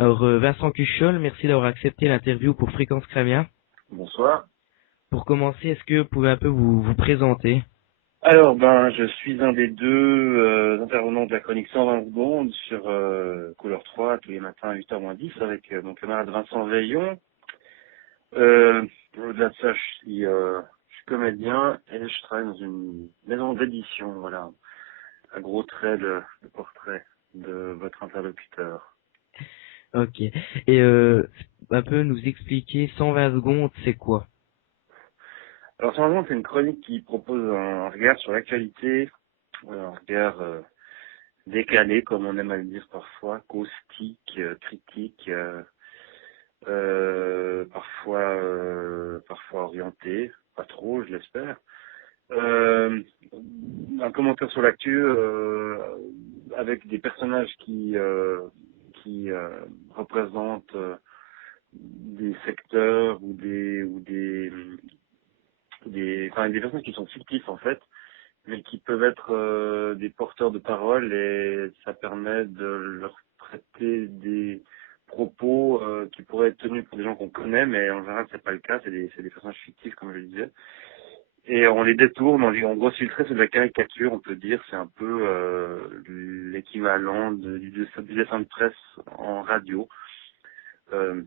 Alors, Vincent Cuchol, merci d'avoir accepté l'interview pour Fréquence Cravien. Bonsoir. Pour commencer, est-ce que vous pouvez un peu vous présenter? Alors, je suis un des deux intervenants de la chronique 120 secondes sur Couleur 3 tous les matins à 8h-10 avec mon camarade Vincent Veillon. Au-delà de ça, je suis comédien et je travaille dans une maison d'édition, voilà, un gros trait de portrait de votre interlocuteur. Ok. Et un peu nous expliquer 120 secondes, c'est quoi? Alors, 120 secondes, c'est une chronique qui propose un regard sur l'actualité, un regard décalé, comme on aime à le dire parfois, caustique, critique, parfois orienté, pas trop, je l'espère. Euh, un commentaire sur l'actu avec des personnages qui représentent des secteurs enfin des personnes qui sont fictifs en fait, mais qui peuvent être des porteurs de parole et ça permet de leur prêter des propos qui pourraient être tenus pour des gens qu'on connaît, mais en général c'est pas le cas, c'est des personnages fictifs comme je le disais. Et on les détourne, en gros filtré, c'est de la caricature, on peut dire, c'est un peu l'équivalent du dessin de presse en radio, euh,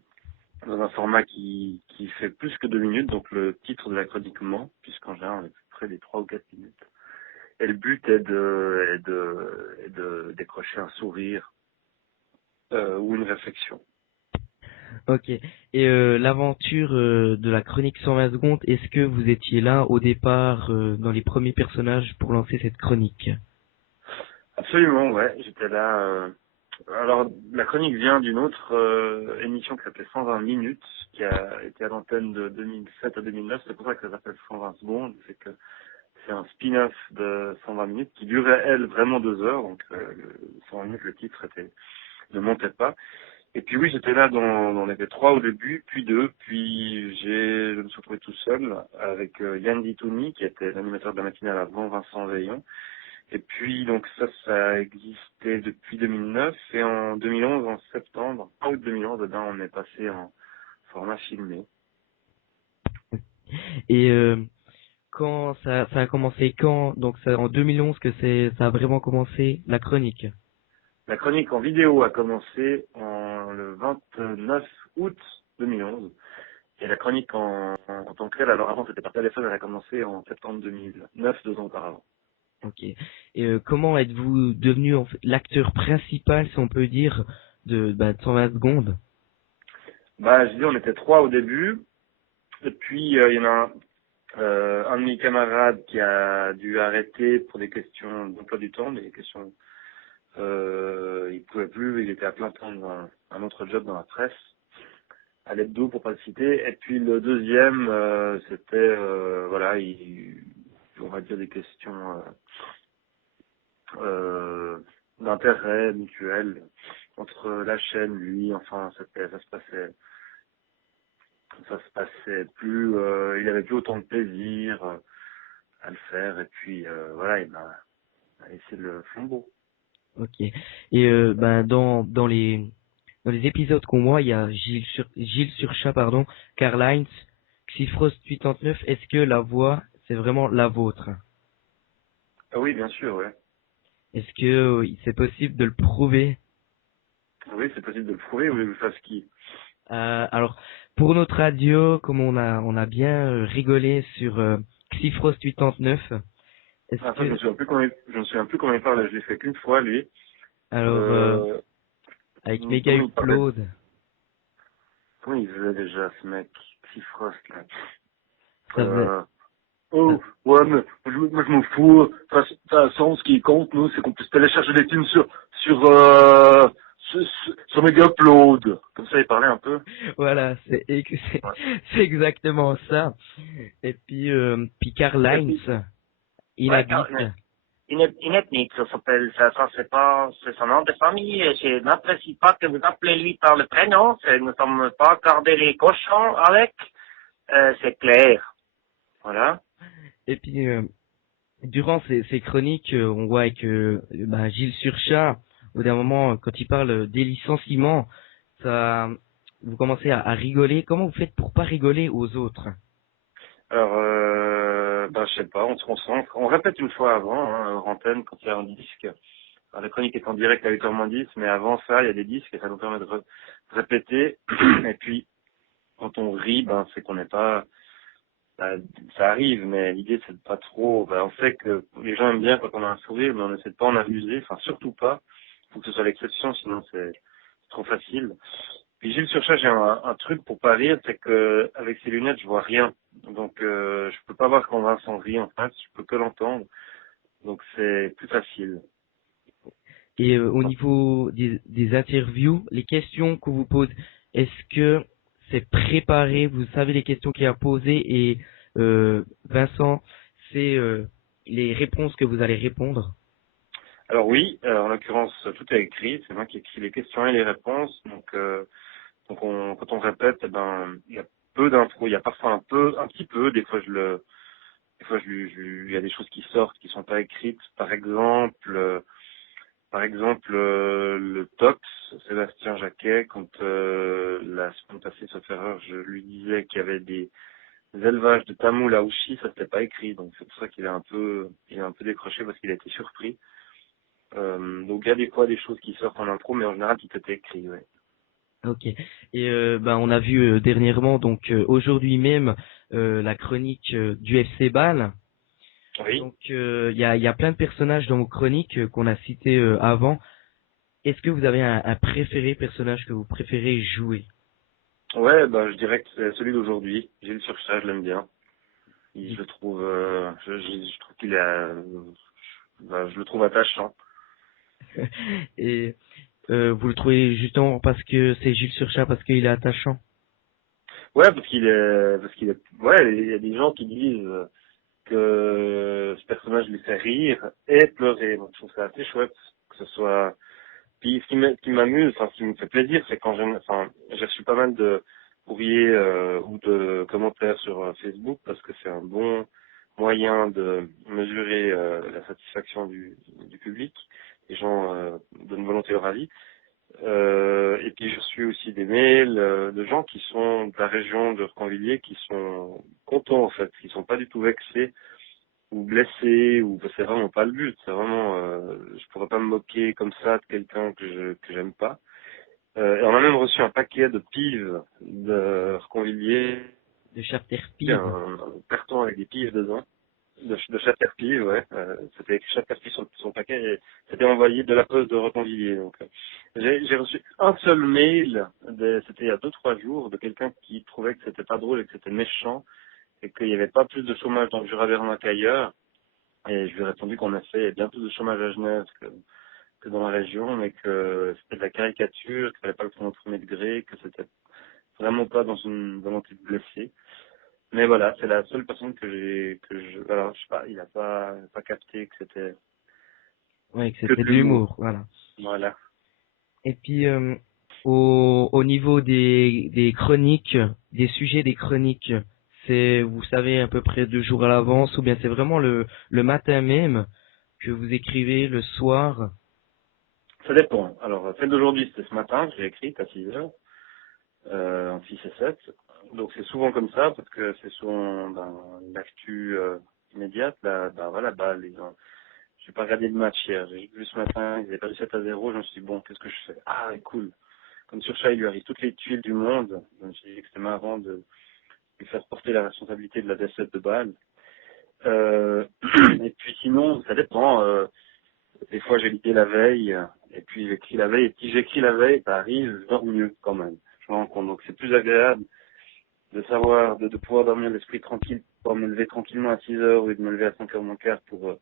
dans un format qui fait plus que 2 minutes, donc le titre de la chronique ment, puisqu'en général on est plus près des 3 ou 4 minutes. Et le but est de décrocher un sourire ou une réflexion. Ok. Et l'aventure de la chronique 120 secondes, est-ce que vous étiez là au départ dans les premiers personnages pour lancer cette chronique? Absolument, ouais, j'étais là. Alors, la chronique vient d'une autre émission qui s'appelait 120 minutes, qui a été à l'antenne de 2007 à 2009. C'est pour ça que ça s'appelle 120 secondes. C'est que c'est un spin-off de 120 minutes qui durait, elle, vraiment 2 heures. Donc, 120 minutes, le titre ne montait pas. Et puis oui, j'étais là on était 3 au début, puis 2, puis je me suis retrouvé tout seul avec Yann Ditouni, qui était l'animateur de la matinale avant Vincent Veillon. Et puis donc ça existait depuis 2009, et en 2011, en septembre, en août 2011, eh ben, on est passé en format filmé. Et quand ça a commencé quand? Donc c'est en 2011 que ça a vraiment commencé la chronique. La chronique en vidéo a commencé le 29 août 2011. Et la chronique en tant que telle, alors avant c'était par téléphone, elle a commencé en septembre 2009, 2 ans auparavant. Ok. Et comment êtes-vous devenu en fait, l'acteur principal, si on peut dire, de 120 secondes? Je dis on était 3 au début, et puis il y en a un de mes camarades qui a dû arrêter pour des questions d'emploi du temps, des questions il pouvait plus, il était à plein temps dans un autre job dans la presse, à l'hebdo pour pas le citer. Et puis le deuxième, c'était voilà, on va dire des questions d'intérêt mutuel entre la chaîne, lui, enfin ça se passait plus, il avait plus autant de plaisir à le faire, et puis voilà, il m'a laissé le flambeau. Ok. Et dans les épisodes qu'on voit, il y a Gilles Surchat, pardon, Karl Heinz, Xifrost 89. Est-ce que la voix, c'est vraiment la vôtre? Ah oui, bien sûr, ouais. Est-ce que c'est possible de le prouver? Oui, c'est possible de le prouver, ou je fasse qui. Alors, pour notre radio, comme on a bien rigolé sur Xifrost 89, est-ce Ah, ça, je que me souviens plus je me souviens plus comment il parle, je l'ai fait qu'une fois, lui. alors Euh, avec Mega comment il parlait, Upload, comment il faisait déjà, ce mec, Frost, là. ça faisait Euh, oh, ouais, mais moi, je m'en fous. De toute façon, ce qui compte, nous, c'est qu'on puisse télécharger des films sur Mega Upload. Comme ça, il parlait un peu. voilà, c'est Ouais. c'est exactement ça. Et puis Karl Et puis, Heinz, ouais, Inhabit. Inetnik, ça s'appelle, ça c'est pas, c'est son nom de famille. Je n'apprécie pas que vous appelez lui par le prénom. Nous ne sommes pas gardés les cochons avec. C'est clair. Voilà. Et puis durant ces chroniques, on voit avec Gilles Surchat, au d'un moment, quand il parle des licenciements, ça, vous commencez à rigoler. Comment vous faites pour pas rigoler aux autres? Alors, je sais pas, on se concentre. On répète une fois avant, hein, hors antenne, quand il y a un disque. Alors, la chronique est en direct à 8h moins 10, mais avant ça, il y a des disques et ça nous permet de répéter. Et puis, quand on rit, c'est qu'on n'est pas... bah, ça arrive, mais l'idée, c'est de pas trop... on sait que les gens aiment bien quand on a un sourire, mais on essaie de pas en abuser. Enfin, surtout pas. Faut que ce soit l'exception, sinon c'est trop facile. Puis Gilles Surchat, j'ai un truc pour pas rire, c'est que avec ses lunettes, je vois rien. Donc je peux pas voir quand Vincent rit en face, je peux que l'entendre. Donc c'est plus facile. Et au niveau des interviews, les questions qu'on vous pose, est-ce que c'est préparé? Vous savez les questions qu'il y a posées et Vincent, c'est les réponses que vous allez répondre. Alors oui, en l'occurrence, tout est écrit. C'est moi qui écris les questions et les réponses. Quand on répète, il y a peu d'infos. Il y a parfois un petit peu. Des fois, il y a des choses qui sortent, qui sont pas écrites. Par exemple, le Tox, Sébastien Jacquet, quand la semaine passée, sauf erreur, je lui disais qu'il y avait des élevages de tamoul à Ouchy, ça s'était pas écrit, donc c'est pour ça il a un peu décroché parce qu'il a été surpris. Donc il y a des fois des choses qui sortent en intro, mais en général tout était écrit, ouais. Ok. Et on a vu dernièrement, donc aujourd'hui même, la chronique du FC Bâle. Oui. Donc il y a plein de personnages dans vos chroniques qu'on a cités avant. Est-ce que vous avez un préféré, personnage que vous préférez jouer? Ouais, je dirais que c'est celui d'aujourd'hui. Gilles Surchat, je l'aime bien. Je le trouve, je trouve qu'il est, je le trouve attachant. Et vous le trouvez justement parce que c'est Jules Surchat, parce qu'il est attachant? Ouais, ouais, il y a des gens qui disent que ce personnage lui fait rire et pleurer. Donc, je trouve ça assez chouette que ce soit. Puis ce qui m'amuse, enfin ce qui me fait plaisir, c'est quand j'ai reçu pas mal de courriers ou de commentaires sur Facebook parce que c'est un bon moyen de mesurer la satisfaction du public. Les gens donnent volonté leur avis. Et puis je suis aussi des mails de gens qui sont de la région de Reconvilliers qui sont contents en fait, qui sont pas du tout vexés ou blessés ou c'est vraiment pas le but. C'est vraiment je pourrais pas me moquer comme ça de quelqu'un que j'aime pas. Et on a même reçu un paquet de pives de Reconvilliers, De Charterpive? un carton avec des pives dedans. De Chatterpie, ouais. C'était écrit Chatterpie sur son paquet et c'était envoyé de la poste de Reconvilliers. Donc, j'ai reçu un seul mail, c'était il y a 2-3 jours, de quelqu'un qui trouvait que c'était pas drôle et que c'était méchant et qu'il n'y avait pas plus de chômage dans le Jura bernois qu'ailleurs. Et je lui ai répondu qu'en effet, il y a bien plus de chômage à Genève que dans la région, mais que c'était de la caricature, qu'il fallait pas le prendre au premier degré, que c'était vraiment pas dans une volonté de blesser. Mais voilà, c'est la seule personne alors je sais pas, il a pas capté que c'était Oui, que que de c'était de l'humour. l'humour, voilà. Voilà. Et puis au niveau des chroniques, des sujets des chroniques, c'est, vous savez, à peu près 2 jours à l'avance, ou bien c'est vraiment le matin même que vous écrivez le soir? Ça dépend. Alors, celle d'aujourd'hui, c'était ce matin, que j'ai écrite à 6 heures, en 6 et 7. Donc c'est souvent comme ça, parce que c'est souvent l'actu immédiate, les gens. J'ai pas regardé le match hier, j'ai vu ce matin, ils avaient perdu 7-0, je me suis dit, bon, qu'est-ce que je fais? Ah, cool. Comme sur Chat, il lui arrive toutes les tuiles du monde, je me suis dit que c'était marrant de lui faire porter la responsabilité de la défaite de Bâle. Euh, et puis sinon, ça dépend. Des fois, j'ai l'idée la veille, et puis j'écris la veille. Et si j'écris la veille, ça arrive, je dors mieux quand même. Je me rends compte. Donc c'est plus agréable de savoir, de pouvoir dormir l'esprit tranquille, de pouvoir me lever tranquillement à 6 heures au lieu de me lever à 5 heures moins quart pour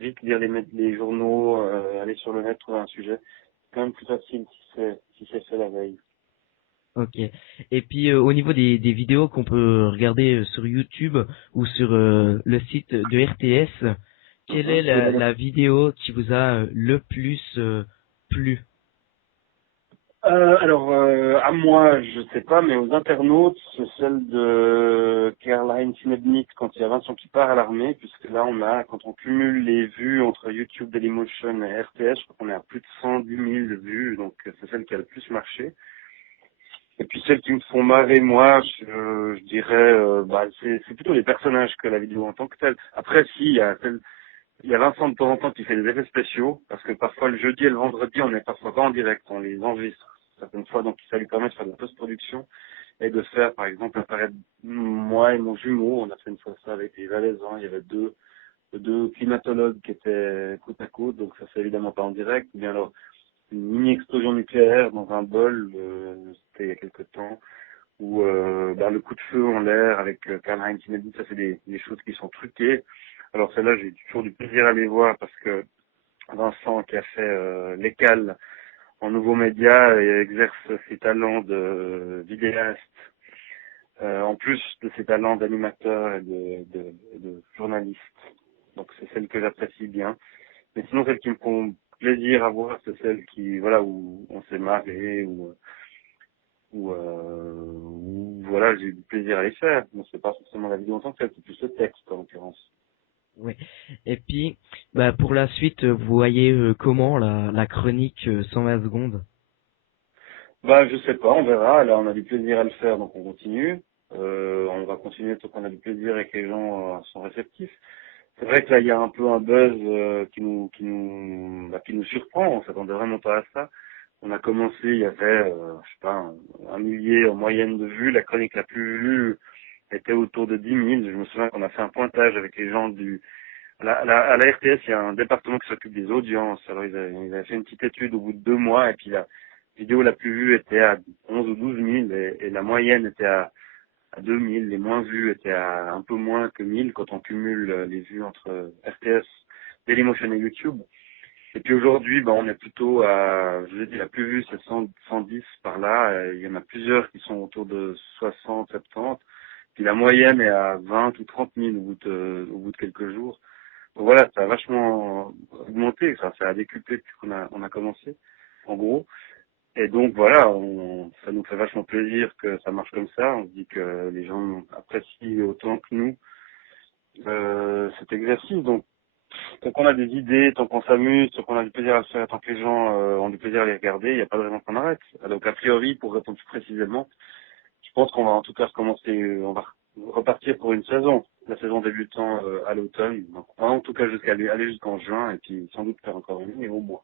vite lire les journaux, aller sur le net, trouver un sujet. C'est quand même plus facile si c'est fait la veille. Ok. Et puis au niveau des vidéos qu'on peut regarder sur YouTube ou sur le site de RTS, quelle est Mhm. la vidéo qui vous a le plus plu? À moi, je sais pas, mais aux internautes, c'est celle de Caroline Sinebnik quand il y a Vincent qui part à l'armée, puisque là, quand on cumule les vues entre YouTube, Dailymotion et RTS, je crois qu'on est à plus de 110 000 vues, donc c'est celle qui a le plus marché. Et puis celles qui me font marrer, moi, je dirais, c'est plutôt les personnages que la vidéo en tant que telle. Après, si, il y a Vincent de temps en temps qui fait des effets spéciaux, parce que parfois le jeudi et le vendredi, on n'est parfois pas en direct, on les enregistre certaines fois, donc ça lui permet de faire de la post-production et de faire, par exemple, apparaître moi et mon jumeau. On a fait une fois ça avec les Valaisans. Il y avait deux climatologues qui étaient côte à côte, donc ça c'est évidemment pas en direct. Ou bien alors une mini explosion nucléaire dans un bol, c'était il y a quelque temps, ou le coup de feu en l'air avec Karl-Heinz Immedi. Ça c'est des choses qui sont truquées. Alors celle-là, j'ai toujours du plaisir à les voir parce que Vincent, qui a fait l'écale en nouveaux médias et exerce ses talents de vidéaste, en plus de ses talents d'animateur et de journaliste. Donc c'est celles que j'apprécie bien. Mais sinon, celles qui me font plaisir à voir, c'est celles qui, voilà, où on s'est marré, où voilà, j'ai eu du plaisir à les faire. Mais c'est pas forcément la vidéo en tant que telle, c'est plus le texte en l'occurrence. Oui. Et puis, pour la suite, vous voyez comment la chronique 120 secondes? Je sais pas, on verra. Là, on a du plaisir à le faire, donc on continue. On va continuer tant qu'on a du plaisir et que les gens sont réceptifs. C'est vrai que là, il y a un peu un buzz qui nous surprend. On s'attendait vraiment pas à ça. On a commencé, il y avait, je sais pas, un millier en moyenne de vues. La chronique la plus vue était autour de 10 000. Je me souviens qu'on a fait un pointage avec les gens à la RTS, il y a un département qui s'occupe des audiences. Alors, ils avaient fait une petite étude au bout de 2 mois, et puis la vidéo la plus vue était à 11 ou 12 000, et la moyenne était à 2 000. Les moins vues étaient à un peu moins que 1 000 quand on cumule les vues entre RTS, Dailymotion et YouTube. Et puis aujourd'hui, on est plutôt je vous ai dit, la plus vue, c'est 110 par là. Il y en a plusieurs qui sont autour de 60, 70. Puis la moyenne est à 20 ou 30 000 au bout de quelques jours. Donc voilà, ça a vachement augmenté, ça a décuplé depuis qu'on a commencé, en gros. Et donc voilà, ça nous fait vachement plaisir que ça marche comme ça. On se dit que les gens apprécient autant que nous cet exercice. Donc tant qu'on a des idées, tant qu'on s'amuse, tant qu'on a du plaisir à le faire, tant que les gens ont du plaisir à les regarder, il n'y a pas de raison qu'on arrête. Donc a priori, pour répondre plus précisément, je pense qu'on va en tout cas recommencer, on va repartir pour une saison. La saison débutant à l'automne. Donc, en tout cas jusqu'à aller jusqu'en juin et puis sans doute faire encore une, mais au moins.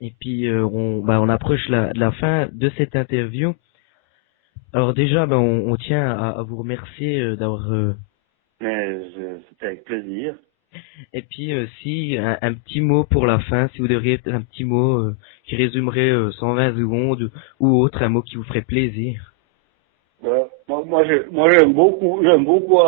Et puis, on approche de la fin de cette interview. Alors déjà, on tient à vous remercier d'avoir... Mais c'était avec plaisir. Et puis, si un petit mot pour la fin, si vous devriez un petit mot qui résumerait 120 secondes ou autre, un mot qui vous ferait plaisir. Moi, j'aime beaucoup